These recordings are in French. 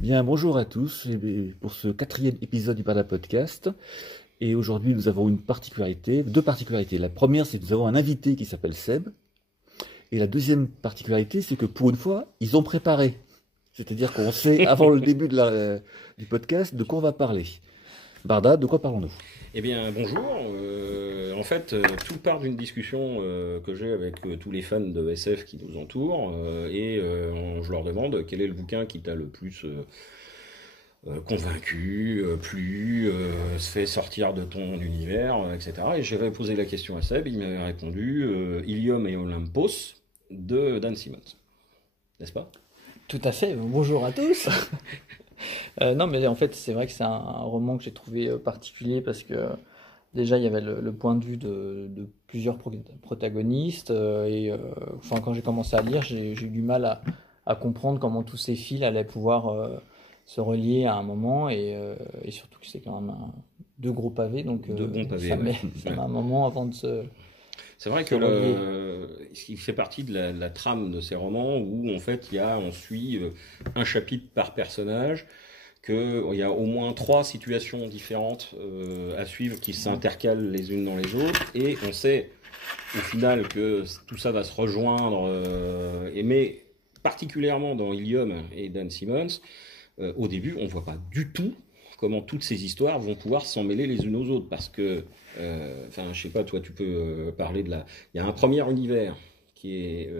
Bien, bonjour à tous pour ce 4e épisode du Barda Podcast. Et aujourd'hui, nous avons deux particularités. La première, c'est que nous avons un invité qui s'appelle Seb. Et la deuxième particularité, c'est que pour une fois, ils ont préparé. C'est-à-dire qu'on sait, avant le début du podcast, de quoi on va parler. Barda, de quoi parlons-nous? Eh bien, bonjour. En fait, tout part d'une discussion que j'ai avec tous les fans de SF qui nous entourent. Je leur demande quel est le bouquin qui t'a le plus convaincu, plu, se fait sortir de ton univers, etc. Et j'ai posé la question à Seb, il m'a répondu Ilium et Olympos de Dan Simmons. N'est-ce pas? Tout à fait, bonjour à tous. Non, mais en fait, c'est vrai que c'est un roman que j'ai trouvé particulier parce que déjà, il y avait le point de vue de plusieurs protagonistes. Enfin, quand j'ai commencé à lire, j'ai eu du mal à comprendre comment tous ces fils allaient pouvoir se relier à un moment. Et surtout que c'est quand même deux gros pavés. Donc, Deux bons pavés, ça ouais. met un moment avant de se... C'est vrai que il fait partie de la trame de ces romans où en fait on suit un chapitre par personnage, il y a au moins 3 situations différentes à suivre qui s'intercalent les unes dans les autres, et on sait au final que tout ça va se rejoindre, mais particulièrement dans Ilium et Dan Simmons, au début on voit pas du tout comment toutes ces histoires vont pouvoir s'en mêler les unes aux autres, parce que, je sais pas, toi tu peux parler il y a un premier univers qui est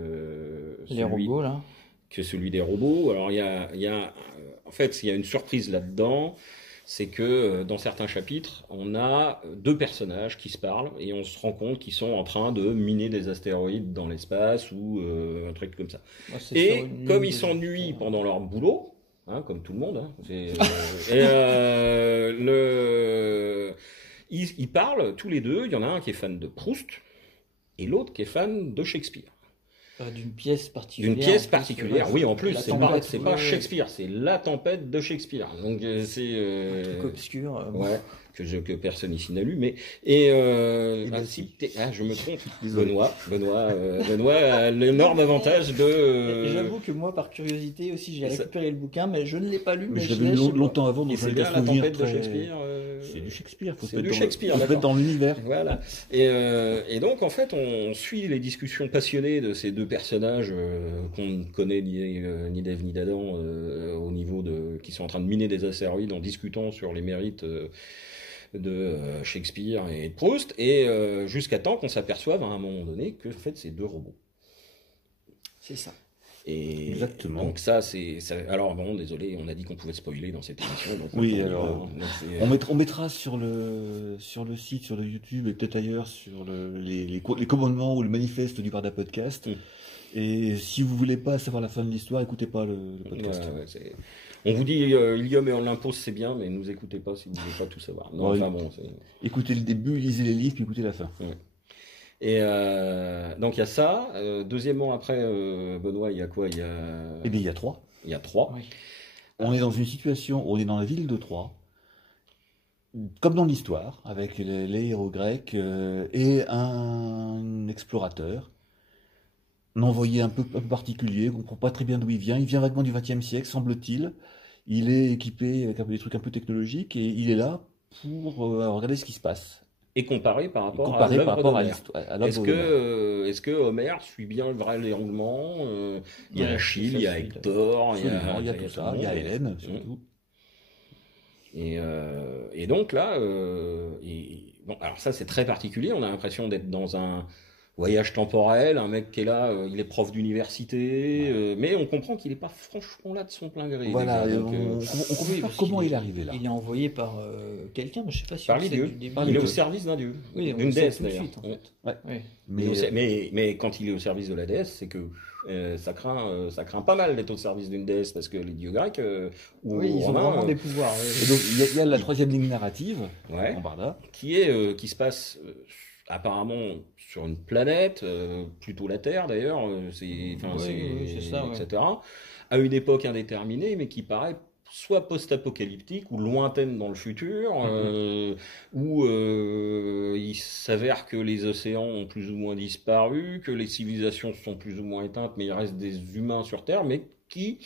Les robots, là. Celui des robots. Alors en fait, il y a une surprise là-dedans, c'est que dans certains chapitres, on a 2 personnages qui se parlent et on se rend compte qu'ils sont en train de miner des astéroïdes dans l'espace ou un truc comme ça. Et comme ils s'ennuient pendant leur boulot, comme tout le monde, ils parlent tous les deux. Il y en a un qui est fan de Proust et l'autre qui est fan de Shakespeare. D'une pièce particulière. D'une pièce particulière, oui, en plus, c'est pas ouais. Shakespeare, c'est La Tempête de Shakespeare. Donc c'est un truc obscur. Ouais, que personne ici n'a lu, mais je me trompe. Benoît a l'énorme avantage de. J'avoue que moi, par curiosité aussi, j'ai récupéré le bouquin, mais je ne l'ai pas lu. Mais je l'avais lu longtemps avant, donc c'est bien La Tempête de Shakespeare. C'est du Shakespeare, faut se mettre dans l'univers. Voilà. Et donc, en fait, on suit les discussions passionnées de ces 2 personnages qu'on ne connaît ni d'Ève ni d'Adam, au niveau qui sont en train de miner des astéroïdes en discutant sur les mérites de Shakespeare et de Proust, et jusqu'à temps qu'on s'aperçoive à un moment donné que en fait c'est 2 robots. C'est ça. Et exactement. Donc alors bon, désolé, on a dit qu'on pouvait spoiler dans cette émission. Donc oui, alors on mettra sur le site, sur le YouTube et peut-être ailleurs sur les commandements ou le manifeste du Barda Podcast. Et si vous voulez pas savoir la fin de l'histoire, écoutez pas le podcast. On vous dit Ilium et Olympos c'est bien, mais nous écoutez pas si vous voulez pas tout savoir. Non, écoutez le début, lisez les livres, puis écoutez la fin. Ouais. Et donc il y a ça. Deuxièmement, après, Benoît, il y a quoi? Eh bien, il y a 3. Il y a 3. Oui. On est dans une situation, on est dans la ville de Troie, comme dans l'histoire, avec les héros grecs et un explorateur, un envoyé un peu particulier, on ne comprend pas très bien d'où il vient. Il vient vaguement du XXe siècle, semble-t-il. Il est équipé avec des trucs un peu technologiques et il est là pour regarder ce qui se passe. Et comparé par rapport à l'œuvre. Est-ce que Homère suit bien le vrai déroulement? Il y a Achille, il y a Hector, il y a tout ça, il y a Hélène surtout. Et donc là, alors ça c'est très particulier. On a l'impression d'être dans un voyage temporel, un mec qui est là, il est prof d'université, mais on comprend qu'il n'est pas franchement là de son plein gré. Voilà, on comprend pas comment il est arrivé là. Il est envoyé par quelqu'un, mais je sais pas si par les dieux. Il est au service d'un dieu, d'une déesse d'ailleurs. En fait. Mais quand il est au service de la déesse, c'est que ça craint pas mal d'être au service d'une déesse, parce que les dieux grecs ils ont vraiment des pouvoirs. Et donc il y a la 3e ligne narrative en Barda qui se passe apparemment sur une planète, plutôt la Terre d'ailleurs, c'est ça, etc. À une époque indéterminée, mais qui paraît soit post-apocalyptique ou lointaine dans le futur, où il s'avère que les océans ont plus ou moins disparu, que les civilisations sont plus ou moins éteintes, mais il reste des humains sur Terre, mais qui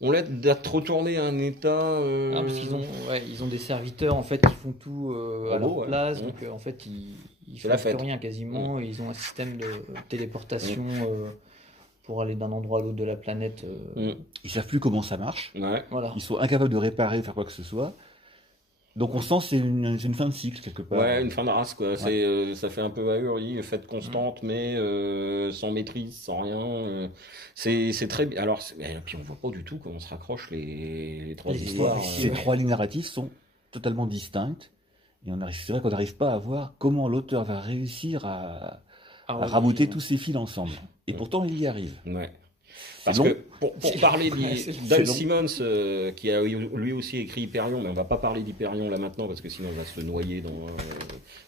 On l'aide d'être retourné à un état. Parce qu'ils ont des serviteurs en fait qui font tout à leur place, donc en fait ils font plus rien quasiment. Et ils ont un système de téléportation pour aller d'un endroit à l'autre de la planète. Ils savent plus comment ça marche. Voilà. Ils sont incapables de réparer, faire quoi que ce soit. Donc on sent que c'est une fin de cycle quelque part. Ouais, une fin de race quoi. Ouais. Ça fait un peu ahuri, fête constante, mais sans maîtrise, sans rien. C'est très bien. Alors, et puis on voit pas du tout comment se raccrochent les trois histoires. Ces trois lignes narratives sont totalement distinctes. Et c'est vrai qu'on n'arrive pas à voir comment l'auteur va réussir à rabouter tous ces fils ensemble. Et pourtant, il y arrive. Ouais. Parce que pour parler d'Al Simmons, qui a lui aussi écrit Hyperion, mais on va pas parler d'Hyperion là maintenant parce que sinon on va se noyer dans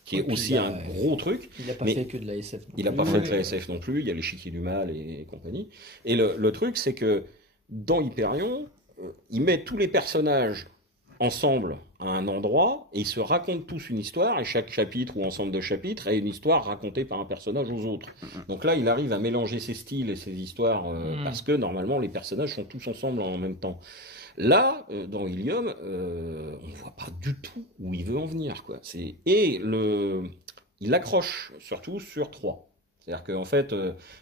qui est aussi un gros truc. Il n'a pas fait que de la SF. Il n'a pas fait de la SF non plus. Il y a l'échiquier du mal et compagnie. Et le truc, c'est que dans Hyperion, il met tous les personnages ensemble à un endroit et ils se racontent tous une histoire et chaque chapitre ou ensemble de chapitres est une histoire racontée par un personnage aux autres. Donc là, il arrive à mélanger ses styles et ses histoires parce que normalement les personnages sont tous ensemble en même temps. Là, dans Ilium, on ne voit pas du tout où il veut en venir, quoi. Il accroche surtout sur 3. C'est-à-dire qu'en fait,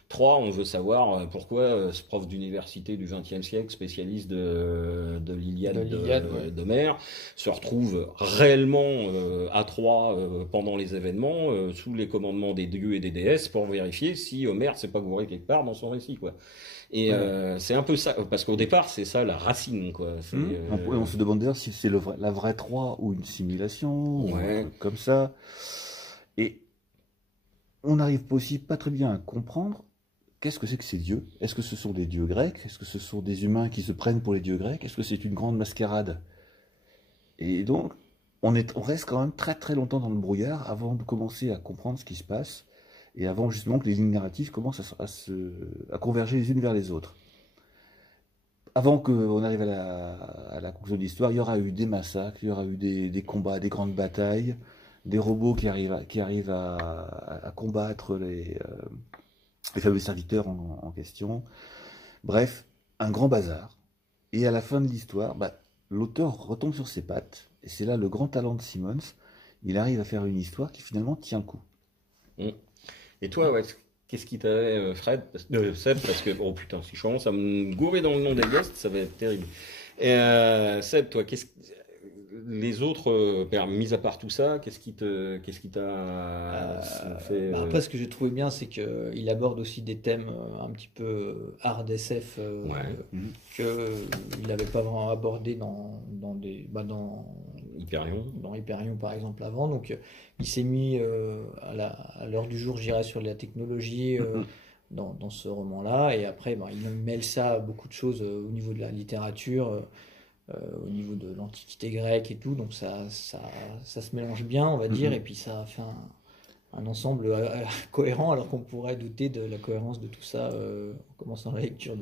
3, on veut savoir pourquoi ce prof d'université du XXe siècle, spécialiste de l'Iliade d'Homère, se retrouve réellement à 3 pendant les événements, sous les commandements des dieux et des déesses, pour vérifier si Homère s'est pas gouré quelque part dans son récit, quoi. Et c'est un peu ça, parce qu'au départ, c'est ça la racine, quoi. On se demande d'ailleurs si c'est la vraie 3 ou une simulation, ou un truc comme ça. Et on n'arrive aussi pas très bien à comprendre qu'est-ce que c'est que ces dieux. Est-ce que ce sont des dieux grecs? Est-ce que ce sont des humains qui se prennent pour les dieux grecs? Est-ce que c'est une grande mascarade? Et donc, on reste quand même très très longtemps dans le brouillard avant de commencer à comprendre ce qui se passe et avant justement que les lignes narratives commencent à converger les unes vers les autres. Avant qu'on arrive à la conclusion de l'histoire, il y aura eu des massacres, il y aura eu des combats, des grandes batailles, des robots qui arrivent à combattre les fameux serviteurs en question. Bref, un grand bazar. Et à la fin de l'histoire, l'auteur retombe sur ses pattes. Et c'est là le grand talent de Simmons. Il arrive à faire une histoire qui finalement tient le coup. Et toi, qu'est-ce qui t'avait, Seb, parce que, oh putain, si je commence à me gourer dans le nom des guests, ça va être terrible. Et Seb, toi, les autres, mis à part tout ça, qu'est-ce qui t'a fait Après, ce que j'ai trouvé bien, c'est qu'il aborde aussi des thèmes un petit peu hard SF qu'il n'avait pas vraiment abordé dans Hyperion. Dans Hyperion, par exemple, avant. Donc, il s'est mis à l'heure du jour, je dirais, sur la technologie dans ce roman-là. Et après, il mêle ça à beaucoup de choses au niveau de la littérature. Au niveau de l'Antiquité grecque et tout, donc ça se mélange bien, on va dire, et puis ça fait un ensemble cohérent, alors qu'on pourrait douter de la cohérence de tout ça en commençant la lecture.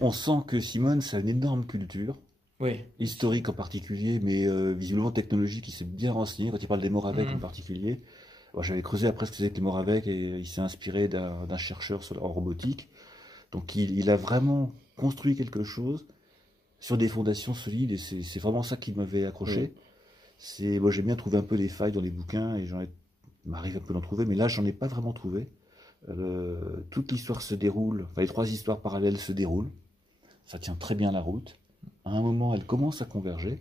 On sent que Simmons a une énorme culture, historique en particulier, mais visiblement technologique, il s'est bien renseigné, quand il parle des Moraveks en particulier. J'avais creusé après ce que c'était que les Moraveks, et il s'est inspiré d'un chercheur en robotique, donc il a vraiment construit quelque chose sur des fondations solides, et c'est vraiment ça qui m'avait accroché. Moi, j'aime bien trouver un peu les failles dans les bouquins, et m'arrive un peu d'en trouver, mais là, j'en ai pas vraiment trouvé. Toute l'histoire se déroule, les 3 histoires parallèles se déroulent, ça tient très bien la route. À un moment, elles commencent à converger,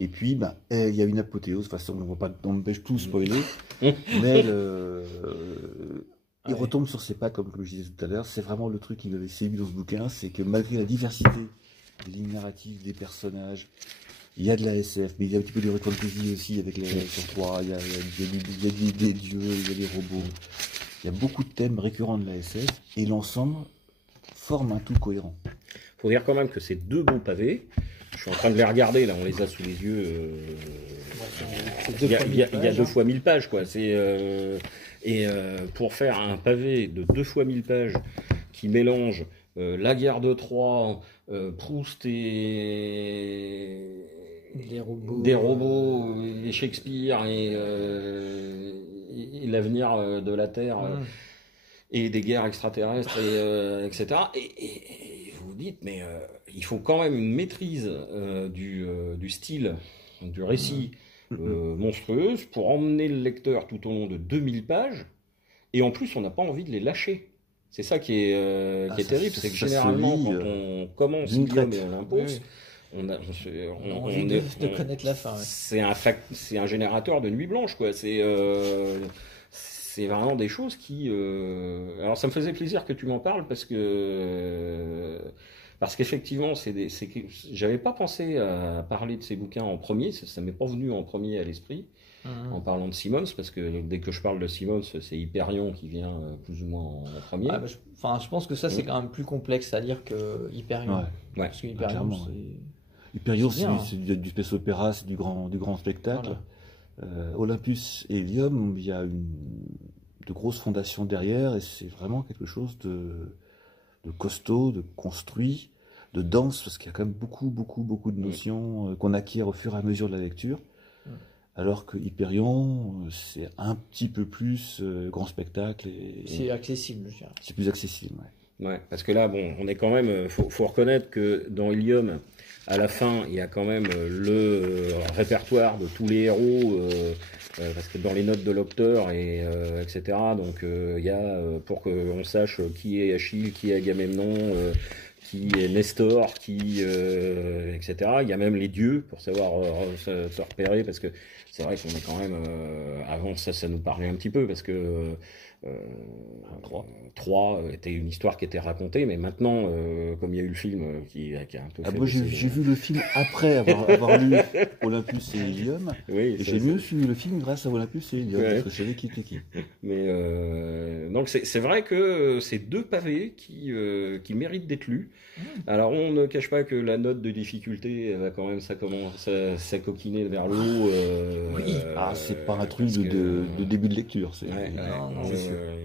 et puis, il y a une apothéose. De toute façon, on ne va pas empêcher tout spoiler, mais il retombe sur ses pattes, comme je disais tout à l'heure. C'est vraiment le truc qui m'avait séduit dans ce bouquin, c'est que malgré la diversité des lignes narratives, des personnages, il y a de la SF, mais il y a un petit peu de fantasy aussi avec les sur 3, il y a des dieux, il y a des robots. Il y a beaucoup de thèmes récurrents de la SF, et l'ensemble forme un tout cohérent. Faut dire quand même que ces 2 beaux pavés, je suis en train de les regarder, là, on les a sous les yeux. Il y a 2 fois 1000 pages, quoi. Pour faire un pavé de 2 fois 1000 pages qui mélange la guerre de Troie, Proust et des robots et Shakespeare et l'avenir de la Terre et des guerres extraterrestres, etc. Et vous vous dites, mais il faut quand même une maîtrise du style, du récit monstrueuse pour emmener le lecteur tout au long de 2000 pages. Et en plus, on n'a pas envie de les lâcher. C'est ça qui est terrible, c'est que généralement, quand on commence Guillaume et on l'impose, on a envie de connaître la fin. Ouais. C'est un générateur de nuit blanche, quoi. C'est vraiment des choses qui. Alors, ça me faisait plaisir que tu m'en parles parce qu'effectivement, j'avais pas pensé à parler de ces bouquins en premier, ça m'est pas venu en premier à l'esprit. En parlant de Simmons, parce que dès que je parle de Simmons, c'est Hyperion qui vient plus ou moins en premier. Ah, je pense que ça, c'est quand même plus complexe à lire que Hyperion. Ouais. Parce que Hyperion, Hyperion, c'est du space opéra, c'est du grand spectacle. Voilà. Olympus et Helium, il y a de grosses fondations derrière, et c'est vraiment quelque chose de costaud, de construit, de dense, parce qu'il y a quand même beaucoup de notions qu'on acquiert au fur et à mesure de la lecture. Alors que Hyperion, c'est un petit peu plus grand spectacle. C'est accessible, je dirais. C'est plus accessible, ouais. Ouais, parce que là, bon, on est quand même. Faut reconnaître que dans Helium, à la fin, il y a quand même le répertoire de tous les héros, parce que dans les notes de l'auteur etc. Donc il y a pour qu'on sache qui est Achille, qui est Agamemnon. Qui est Nestor, etc. Il y a même les dieux pour savoir se repérer, parce que c'est vrai qu'on est quand même avant ça nous parlait un petit peu, parce que Troie était une histoire qui était racontée, mais maintenant comme il y a eu le film qui a un peu moi j'ai vu le film après avoir lu Olympus et Helium, et j'ai mieux suivi le film grâce à Olympus et Helium, parce que je savais qui était qui. Mais donc c'est vrai que c'est deux pavés qui méritent d'être lus. Alors on ne cache pas que la note de difficulté va quand même s'acoquiner vers le haut. C'est pas un truc de début de lecture.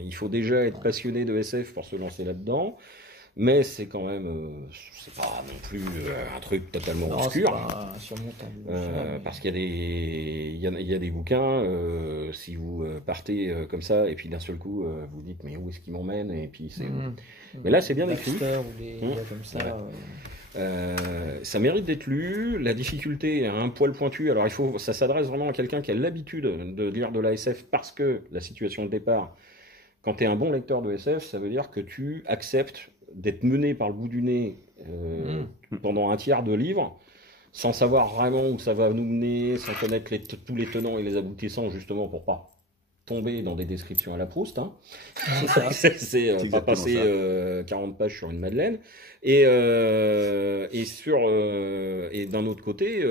Il faut déjà être passionné de SF pour se lancer là-dedans, mais c'est quand même c'est pas non plus un truc totalement obscur. Pas surmontable. Parce qu'il y a des bouquins, si vous partez comme ça et puis d'un seul coup vous dites mais où est-ce qu'ils m'emmènent, et puis c'est mais là c'est bien écrit. Ou des comme ça. Ça mérite d'être lu. La difficulté est un poil pointu. Alors ça s'adresse vraiment à quelqu'un qui a l'habitude de lire de la SF, parce que la situation de départ, quand tu es un bon lecteur de SF, ça veut dire que tu acceptes d'être mené par le bout du nez pendant un tiers de livre, sans savoir vraiment où ça va nous mener, sans connaître tous les tenants et les aboutissants, justement pour pas tomber dans des descriptions à la Proust. Hein. C'est pas passer 40 pages sur une madeleine. Et d'un autre côté,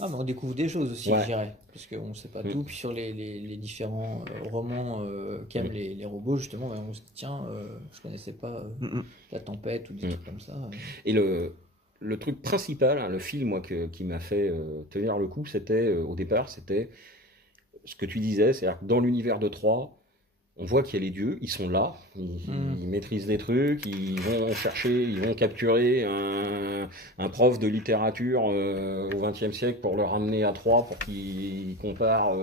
mais on découvre des choses aussi, je dirais, parce qu'on ne sait pas tout. Puis sur les différents romans qu'aiment les robots, justement, on se dit tiens, je connaissais pas La Tempête ou des trucs comme ça. Et le truc principal, hein, le film moi qui m'a fait tenir le coup, c'était au départ, c'était ce que tu disais, c'est-à-dire que dans l'univers de Troie, on voit qu'il y a les dieux, ils sont là, ils maîtrisent des trucs, ils vont chercher, ils vont capturer un prof de littérature au XXe siècle pour le ramener à Troie pour qu'il compare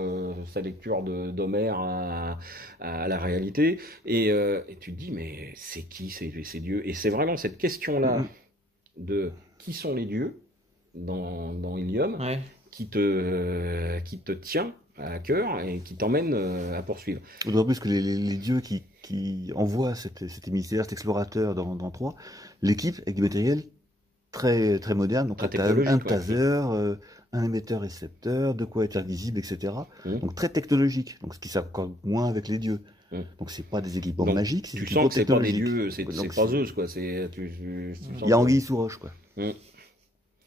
sa lecture d'Homère à la réalité. Et tu te dis, mais c'est qui ces dieux? Et c'est vraiment cette question-là de qui sont les dieux dans Helium qui te tient à cœur et qui t'emmène à poursuivre. D'autant plus que les dieux qui envoient cet émissaire, cet explorateur dans Troie, l'équipe avec du matériel très, très moderne, donc un taser, un émetteur-récepteur, de quoi être invisible, etc. Donc très technologique, donc ce qui s'accorde moins avec les dieux. Donc c'est pas des équipements magiques, tu sens que c'est pas des dieux, c'est pas Zeus, quoi. Il y a anguille sous roche, quoi.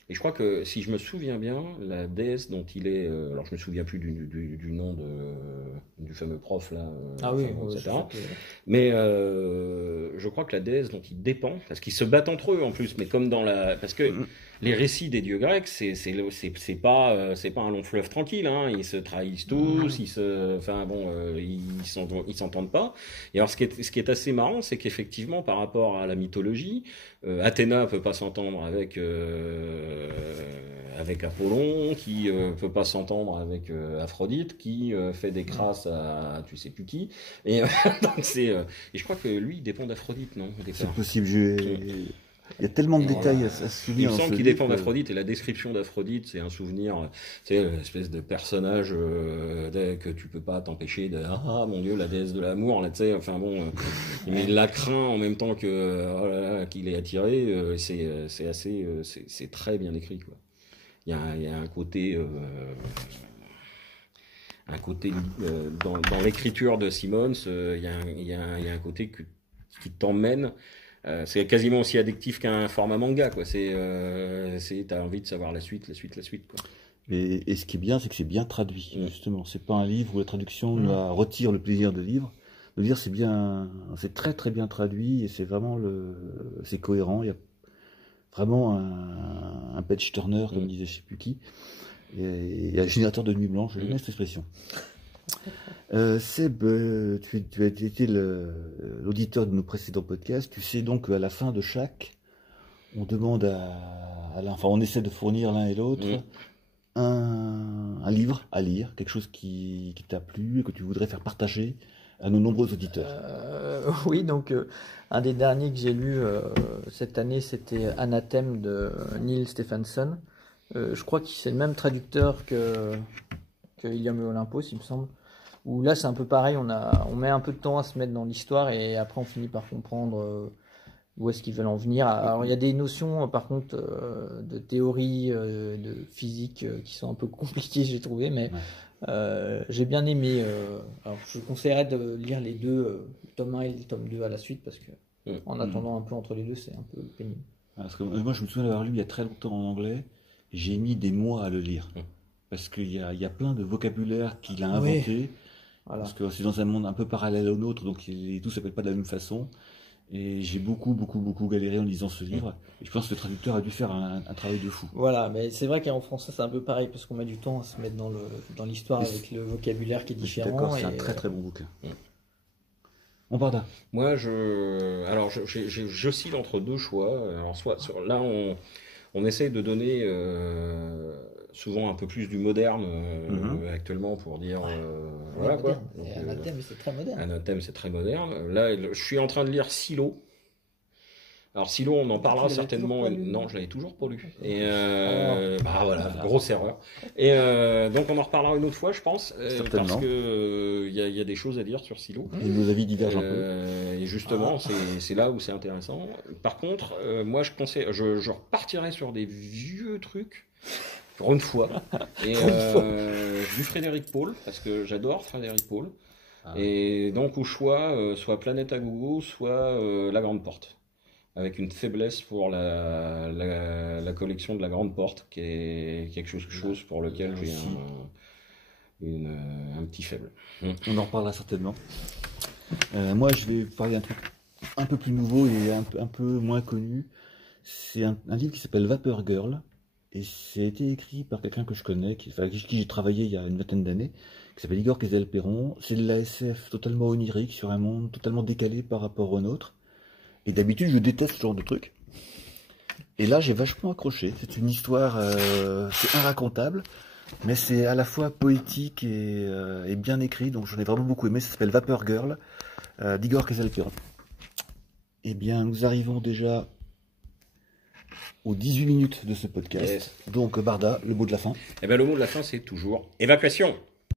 Et je crois que, si je me souviens bien, la déesse dont il est... alors, je me souviens plus du nom du fameux prof, là, etc. Mais je crois que la déesse dont il dépend, parce qu'ils se battent entre eux, en plus, mais comme dans la... Parce que les récits des dieux grecs, c'est pas un long fleuve tranquille, hein. Ils se trahissent tous, ils s'entendent pas. Et alors, ce qui est assez marrant, c'est qu'effectivement, par rapport à la mythologie, Athéna peut pas s'entendre avec Apollon, qui peut pas s'entendre avec Aphrodite, qui fait des crasses à tu sais plus qui. Et donc et je crois que lui il dépend d'Aphrodite, non? C'est possible. Il y a tellement de détails à se souvenir. Il me semble qu'il défend d'Aphrodite, et la description d'Aphrodite, c'est un souvenir, c'est une espèce de personnage que tu peux pas t'empêcher de mon Dieu, la déesse de l'amour, là, tu sais, enfin bon, il la craint en même temps que qu'il est attiré, c'est assez, c'est très bien écrit, quoi. Il y a un côté dans l'écriture de Simmons, il y a un côté qui t'emmène. C'est quasiment aussi addictif qu'un format manga, quoi. T'as envie de savoir la suite, quoi. Et ce qui est bien, c'est que c'est bien traduit, justement. C'est pas un livre où la traduction retire le plaisir de lire. Le lire, c'est très très bien traduit et c'est vraiment c'est cohérent. Il y a vraiment un page turner, comme disait je sais plus qui. Et un générateur de nuit blanche, j'aime bien cette expression. Seb, tu as été l'auditeur de nos précédents podcasts. Tu sais donc qu'à la fin de chaque, on demande on essaie de fournir l'un et l'autre un livre à lire, quelque chose qui t'a plu et que tu voudrais faire partager à nos nombreux auditeurs. Oui, donc un des derniers que j'ai lu cette année, c'était Anathème de Neil Stephenson. Je crois que c'est le même traducteur que Ilium et Olympos, il me semble. Où là, c'est un peu pareil, on met un peu de temps à se mettre dans l'histoire et après on finit par comprendre où est-ce qu'ils veulent en venir. Alors il y a des notions, par contre, de théorie, de physique qui sont un peu compliquées, j'ai trouvé, mais j'ai bien aimé. Alors je conseillerais de lire les deux, le tome 1 et le tome 2 à la suite, parce que en attendant un peu entre les deux, c'est un peu pénible. Parce que moi, je me souviens d'avoir lu il y a très longtemps en anglais. J'ai mis des mois à le lire. Parce qu'il y a plein de vocabulaire qu'il a inventé. Oui. Voilà. Parce que c'est dans un monde un peu parallèle au nôtre, donc tout s'appelle pas de la même façon. Et j'ai beaucoup galéré en lisant ce livre. Et je pense que le traducteur a dû faire un travail de fou. Voilà, mais c'est vrai qu'en français c'est un peu pareil, parce qu'on met du temps à se mettre dans l'histoire avec le vocabulaire qui est différent. D'accord, c'est un très très bon bouquin. On part là. Moi, j'oscille entre deux choix. Alors, là, on essaye de donner souvent un peu plus du moderne actuellement pour dire voilà quoi. Anathème, c'est très moderne. Anathème, c'est très moderne. Là, je suis en train de lire Silo. Alors Silo, on en parlera certainement. Non, je l'avais toujours pas lu. Et voilà, grosse erreur. Et donc on en reparlera une autre fois, je pense, parce que il y a des choses à dire sur Silo. Et nos avis divergent un peu. Et justement, c'est là où c'est intéressant. Par contre, moi, je repartirai sur des vieux trucs. Pour une fois. Et du Frédéric Paul, parce que j'adore Frédéric Paul. Et donc au choix, soit Planète à Gogo, soit La Grande Porte. Avec une faiblesse pour la collection de La Grande Porte, qui est quelque chose pour lequel j'ai un petit faible. On en reparlera certainement. Moi, je vais parler d'un truc un peu plus nouveau et un peu moins connu. C'est un livre qui s'appelle Vapor Girl. Et c'est été écrit par quelqu'un que je connais, avec qui j'ai travaillé il y a une vingtaine d'années, qui s'appelle Igor Kizil-Perron. C'est de la SF totalement onirique, sur un monde totalement décalé par rapport au nôtre. Et d'habitude, je déteste ce genre de truc. Et là, j'ai vachement accroché. C'est une histoire, c'est inracontable, mais c'est à la fois poétique et bien écrit, donc j'en ai vraiment beaucoup aimé. Ça s'appelle Vapor Girl, d'Igor Kizil-Perron. Eh bien, nous arrivons déjà aux 18 minutes de ce podcast. Yes. Donc, Barda, le mot de la fin. Eh bien, le mot de la fin, c'est toujours évacuation.